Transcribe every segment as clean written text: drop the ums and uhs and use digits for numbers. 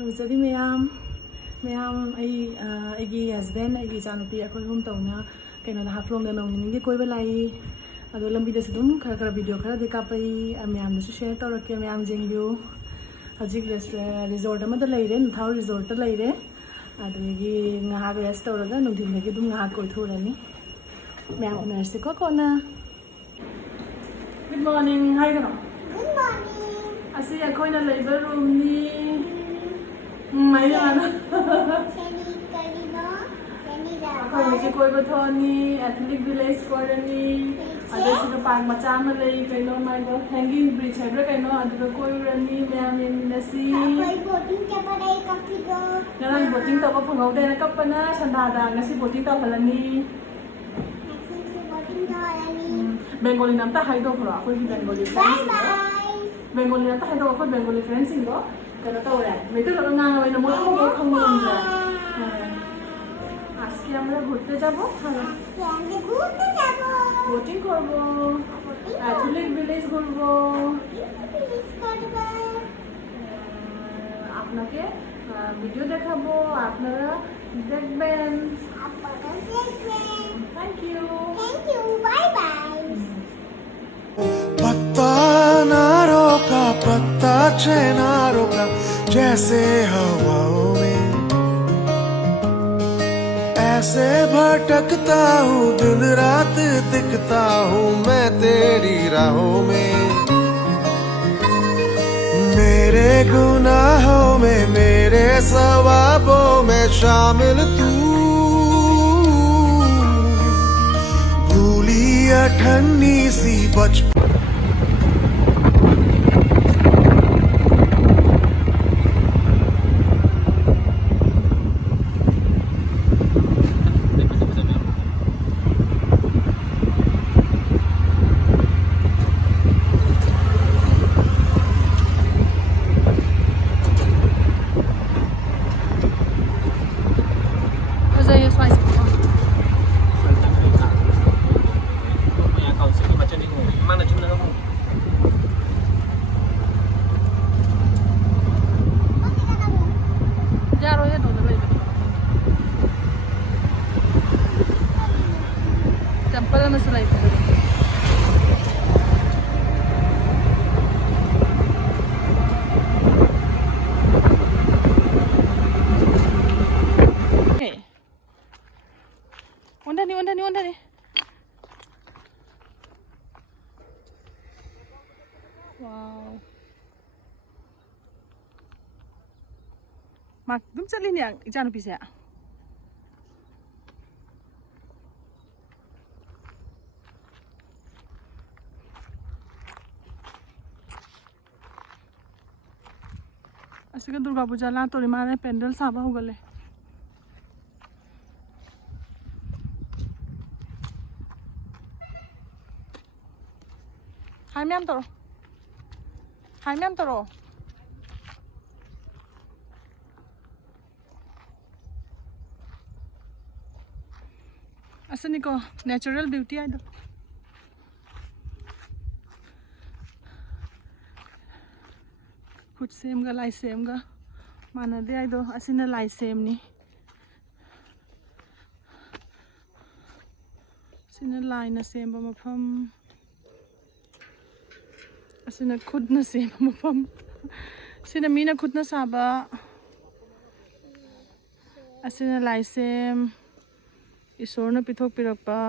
Jadi mayam Eigi husband Eigi chanupi akoi hum tauna kaino na Haflong da nong ningi koi balai ado lambi da sidum khara video khara de kapai mayam da su share tawrake mayam jengyu hajik resort ama da leire thau resort da leire adagi ngaha rest tawraga nungdin da gi dum ngaha koi thurani mayam owners ko kona. Good morning, hi kano. Good morning. Asi akoi na labor room ni mayam Seni karino, seni rama. akoi ji koi bathoni athletic village korani ado sida park macha ma lei kaino mai go hanging bridge hadra kaino ado koi rani yengminnnasi Akoi boating ke padai kapigo. ngarang boating ta ko phangau de na kapana sanda da ngasi boating ta phalani Maxim se boating thalani. Bengali nam ta haido phra akoi ki Bengali friends Bye bye. Bengali nam ta haido akoi Bengali friends ingo kana ta ora me to lo ngang na mo ko khangom ja আজকে আমরা ঘুরতে যাব Seni ঘুরতে যাবো। Boating করব athletic village ঘুরবো Please করবে। আপনাকে ভিডিও দেখাবো আপনারা দেখবেন আপনারা দেখবেন। Thank you Thank you. Bye bye. पत्ता ना रोका पत्ता चैना रोका जैसे हवाओं में ऐसे भटकता हूँ दिन रात दिखता हूँ मैं तेरी राहों में मेरे गुनाहों में मेरे सवाबों में शामिल तू भूली अठन्नी सी बचपन Temple na sila ito. Okay. Undani. Wow. Mak, dum chalin yang ijanu pisa. असि दुर्गा पूजा ला तोरी मारे पेंडल साबा हो गले हाय मैम तोरो असनि को नेचुरल ब्यूटी आइदो खुद सेम गा लाई सेम गा माना दे आई दो असिना लाई सेम नी असिना लाई ना सेम मफम असिना खुद ना सेम मफम असिना मीना खुद ना साबा असिना लाई सेम ईश्वर ना पिथोक पिरकपा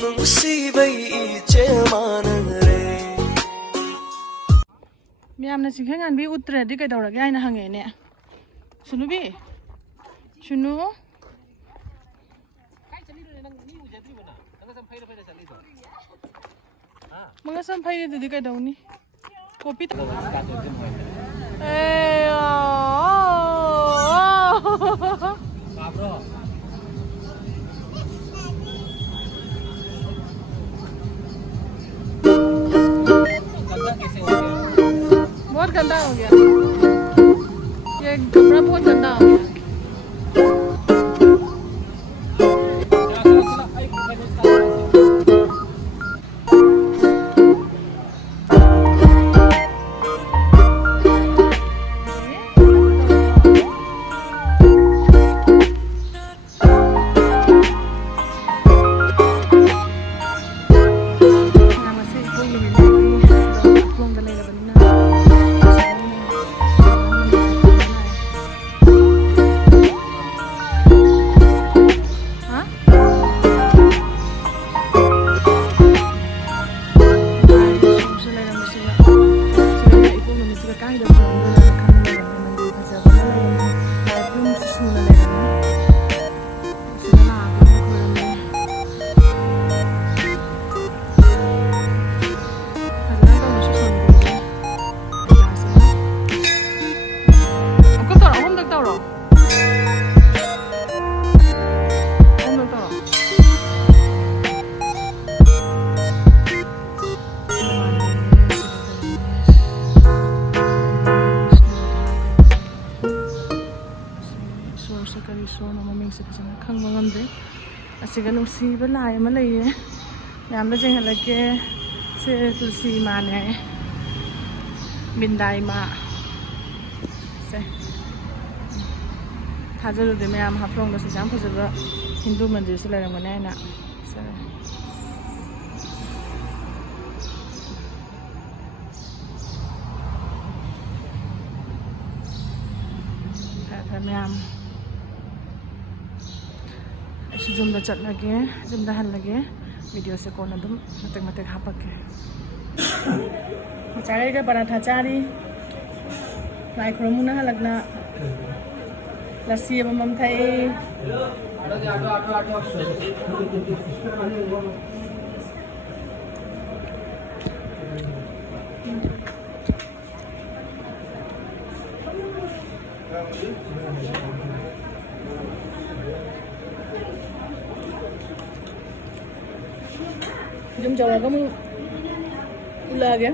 nungsibai iche manare ꯃꯌꯥꯝꯅ ꯆꯤꯡꯈꯩꯉꯥꯟꯕꯤ ꯎꯠꯇ꯭ꯔꯗꯤ ꯀꯩꯗꯧꯔꯒꯦ ꯍꯥꯏꯅ ꯍꯪꯉꯛꯑꯦꯅꯦ ꯁꯨꯅꯨꯕꯤ ꯁꯨꯅꯨ mga sampay dito kaidaw ni kopi ta eh बहुत गंदा हो गया ये कपड़ा बहुत गंदा हो गया asiga nusiba lai ma lei yam da jeng halake se tulsi ma ne bindai ma se thajaru de mayam haflong da se jam phajaba hindu mandir se lai ma na se mayam zoom da chat lage zoom da han lage video se kona dum matek hapake chare ga paratha chari lai khromuna halagna lassi amam thai jom jawa kamu lagi